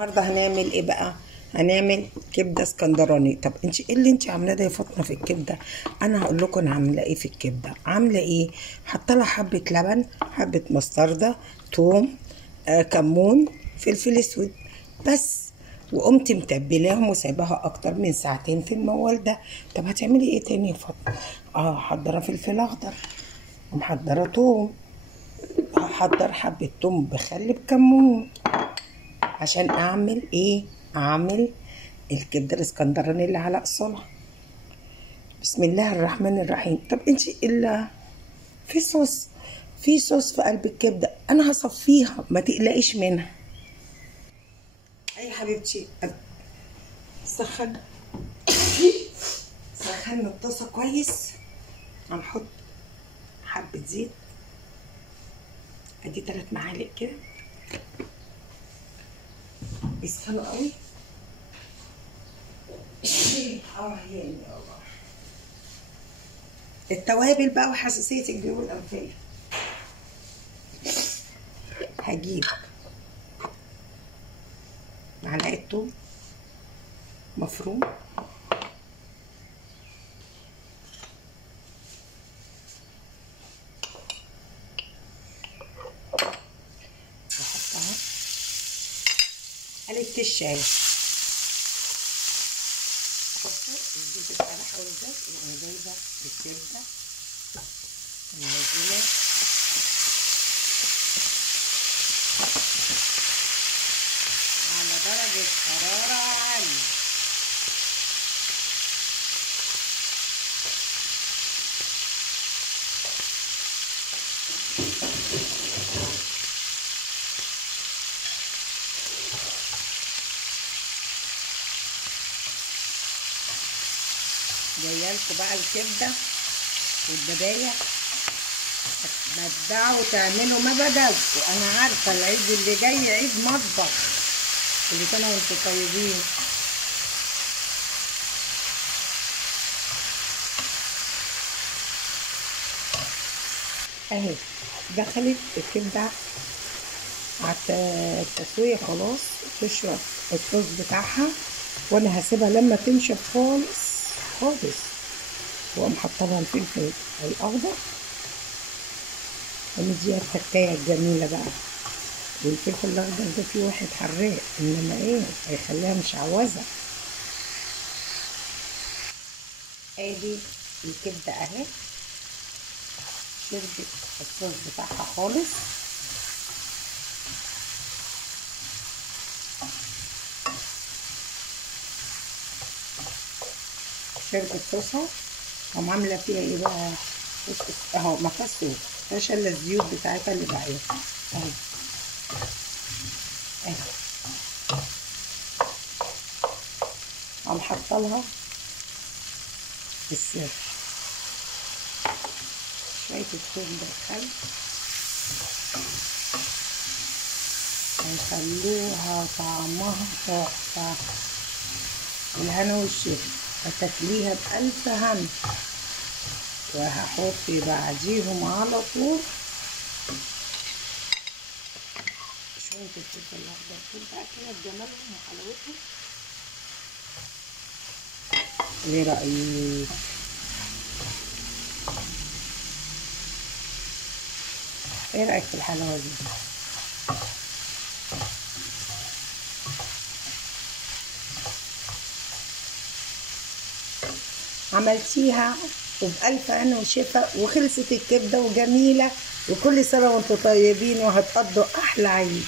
النهارده هنعمل ايه بقى؟ هنعمل كبده اسكندراني. طب انت ايه اللي انت عاملاه ده يا فاطمه في الكبده؟ انا هقول لكم انا عامله ايه في الكبده. عامله ايه؟ حاطه لها حبه لبن، حبه مستردة، توم، كمون، فلفل اسود بس. وقمت متبلاهم وسايباها اكتر من ساعتين في الموال ده. طب هتعملي ايه تاني يا فاطمه؟ محضره فلفل اخضر ومحضره توم. هحضر حبه توم بخل بكمون عشان اعمل ايه؟ اعمل الكبده الاسكندراني اللي على اصولها. بسم الله الرحمن الرحيم. طب انت الا في صوص في قلب الكبده، انا هصفيها ما تقلقيش منها. اي حبيبتي، سخنا الطاسه كويس. هنحط حبه زيت، ادي 3 معالق كده يسخنوا قوي. يعني الله، التوابل بقى وحساسيه الجيوب الانفيه. هجيب معلقه توم مفروم، واحطها قلبت الشاي. بصوا الزيت اتقلح ازاي، وانا جايبه الكبده منزله على درجه حراره عاليه. جايالكوا بقى الكبده والدبايه، هتبدعوا وتعملوا ما بدلكوا. انا عارفه العيد اللي جاي عيد مطبخ، كل سنه وانتم طيبين. اهي دخلت الكبده على التسويه خلاص، تشرب الصوص بتاعها، وانا هسيبها لما تنشف خالص خالص. واقوم حاطه لها الفلفل الاخضر ومديها التكايه الجميله بقى. والفلفل الاخضر ده فيه واحد حراق، انما ايه هيخليها مشعوذه. ادي الكبده اهي شربت الصوص بتاعها خالص. شربت صوصها، وقوم عامله فيها ايه بقى؟ اهو ما فيهاش صوص، مفيهاش الا الزيوت بتاعتها اللي باقيه اهي اهي. قوم حاطه لها السر شويه الثوم بالخل، هيخلوها طعمها تحفه. الهنا والشفا، هتاكليها بألف هنا. وهحط بعديهم على طول شوية الفلفل الأخضر دول بقى كده بجمالهم وحلاوتهم. ايه رأيك؟ ايه رأيك في الحلاوة دي؟ عملتيها وبألف هنا وشفا، وخلصت الكبدة وجميلة. وكل سنة وانتم طيبين، وهتقضوا أحلى عيد.